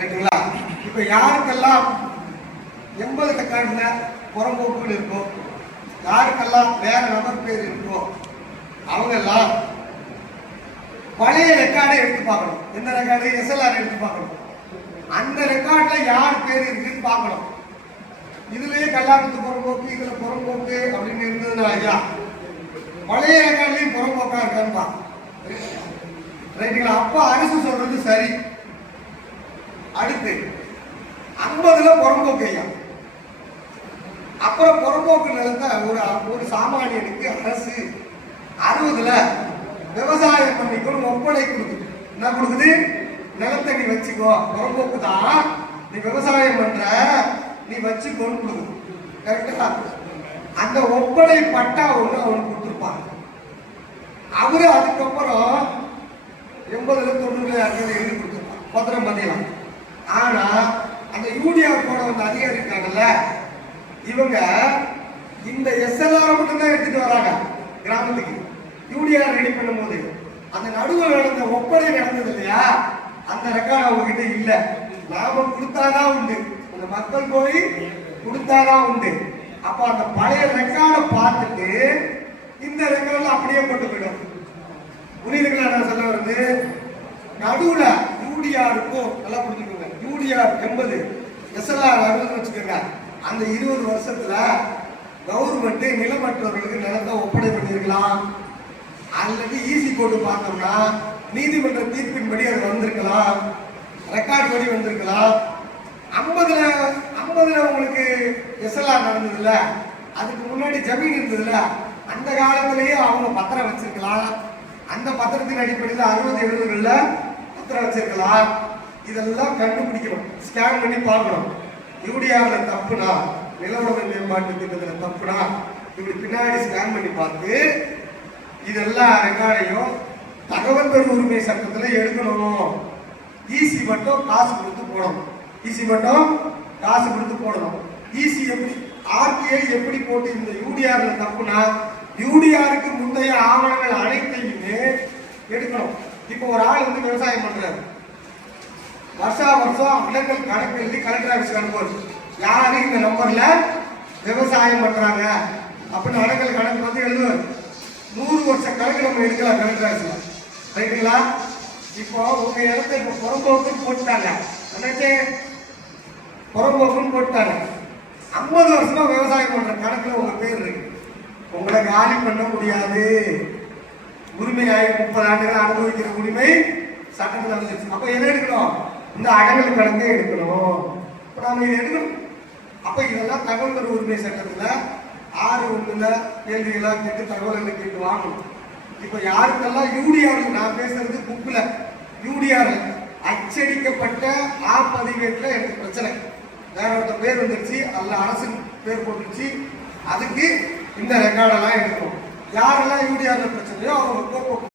ரைட்டுங்களா? இப்ப யாருக்கெல்லாம் 80 ரெக்கார்டுல புறம்போக்குன்னு இருக்கோ, யாருக்கெல்லாம் வேற நபர் பேர் இருக்கோ, அவங்க எல்லாம் பழைய ரெக்கார்டை எடுத்து பார்க்கணும். எந்த ரெக்கார்டு? SLR எடுத்து பார்க்கணும். அந்த ரெக்கார்ட்ல யார் பேர் இருக்குன்னு பார்க்கணும். இதுலயே கல்லாக்கத்து புறம்போக்கு, இதுல புறம்போக்கு அப்படின்னு இருந்ததுன்னா ஐயா பழைய ரெக்கார்ட்லயும் புறம்போக்கா இருக்கான்னு ரைட்டுங்களா? அப்ப அரசு சொல்றது சரி. அடுத்து 50ல புறம்போக்கு ஐயா. அப்புறம் புறம்போக்கு நிலத்தை ஒரு சாமானியனுக்கு அரசு 60ல விவசாயம் பண்ணிக்கணும் ஒப்படை கொடுக்குது. என்ன கொடுக்குது? நிலத்தை நீ வச்சுக்கோ, புறம்போக்கு தான், நீ விவசாயம் பண்ற, நீ வச்சுக்கோன்னு கொடுக்குது. கரெக்டா? அந்த ஒப்படை பட்டா ஒண்ணு அவனுக்கு கொடுத்துருப்பாங்க. அவரு அதுக்கப்புறம் 80ல 90ல எழுதி கொடுத்துருப்பாங்க, பத்திரம் பதிலாம். ஆனா அந்த யூடிஆர் போட வந்து அதிகாரி இருக்காங்கல்ல, இவங்க இந்த SLR மட்டும் தான் எடுத்துட்டு வராங்க கிராமத்துக்கு. யூடிஆர் ரெடி பண்ணும் போது அந்த நடுவில் நடந்த ஒப்படை நடந்தது இல்லையா, அந்த ரெக்கார்டு அவங்க கிட்ட இல்ல. நாம கொடுத்தாதான் உண்டு, அந்த மக்கள் போய் கொடுத்தாதான் உண்டு. அப்ப அந்த பழைய ரெக்கார்டை பார்த்துட்டு இந்த ரெக்கார்ட்ல அப்படியே போட்டு போயிடும். புரியுதுங்களா நான் சொல்ல வருது? நடுவுல யூடிஆருக்கும் நல்லா புரிஞ்சுக்கோங்க. யூடிஆர் 80, SLR 60 வச்சுக்கோங்க. அந்த 20 வருஷத்துல கவர்மெண்ட் நிலமற்றவர்களுக்கு நிலத்தை ஒப்படை பண்ணிருக்கலாம், அல்லது ஈசி கோர்ட்டு பார்த்தோம்னா நீதிமன்ற தீர்ப்பின்படி அது வந்திருக்கலாம், ரெக்கார்ட் படி வந்திருக்கலாம். 50ல உங்களுக்கு SLR நடந்ததுல, அதுக்கு முன்னாடி ஜமீன் இருந்ததுல, அந்த காலத்திலேயே அவங்க பத்திரம் வச்சிருக்கலாம். அந்த பத்திரத்தின் அடிப்படையில் 60, 70ல பத்திரம் வச்சிருக்கலாம். இதெல்லாம் கண்டுபிடிக்கணும், ஸ்கேன் பண்ணி பார்க்கணும். யூடிஆர்ல தப்புனா, நில உடைமை மேம்பாட்டு திட்டத்துல தப்புனா, இப்படி பின்னாடி ஸ்கேன் பண்ணி பார்த்து இதெல்லாம் ரெக்கார்டையும் தகவல் பெறும் உரிமை சட்டத்துல எடுக்கணும். ஈசி மட்டும் காசு கொடுத்து போடணும். ஈசி மட்டும் காசு கொடுத்து போடணும். ஈசி எப்படி, ஆர்டிஐ எப்படி போட்டு இந்த யூடிஆர்ல தப்புனா யூடிஆருக்கு முந்தைய ஆவணங்கள் அனைத்தையுமே எடுக்கணும். இப்போ ஒரு ஆள் வந்து விவசாயம் பண்றாரு, வருஷா வருஷம் அடங்கல் கணக்கு எழுதி கலெக்டர் ஆஃபீஸ் அனுப்புவார். யாரு இந்த நம்பர்ல விவசாயம் பண்றாங்க அப்படின்னு அடங்கல் கணக்கு வந்து எழுதுவார். 100 வருஷ கணக்கு நம்ம எடுக்கலாம் கலெக்டர் ஆஃபீஸ்ல. ரைட்டுங்களா? இப்போ உங்க இடத்த இப்போ புறம்போக்குன்னு போட்டாங்க, புறம்போக்குன்னு போட்டாங்க. 50 வருஷமா விவசாயம் பண்ற கணக்குல உங்க பேர் இருக்கு. உங்களை காலி பண்ண முடியாது. உரிமை 30 ஆண்டுகள் அனுபவிக்கிற உரிமை சட்டத்தில் வந்துருச்சு. அப்ப என்ன எடுக்கணும்? இந்த அடங்கல் கணக்கை எடுக்கணும். இப்ப நாம இதை எடுக்கணும். அப்ப இதெல்லாம் தகவல் பெறும் உரிமை சட்டத்துல 6(1)ல கேள்விகளா கேட்டு தகவல்களை கேட்டு வாங்கணும். இப்ப யாருக்கெல்லாம் யூடிஆர், நான் பேசுறது புக்ல யூடிஆர் அச்சடிக்கப்பட்ட பதிவேட்டில் எனக்கு பிரச்சனை, வேற ஒருத்தர் பேர் வந்துருச்சு, அல்ல அரசு பேர் போட்டுருச்சு, அதுக்கு இந்த ரெக்கார்டெல்லாம் எடுக்கணும். யாரெல்லாம் யூடிஆர்ல பிரச்சனையோ அவங்க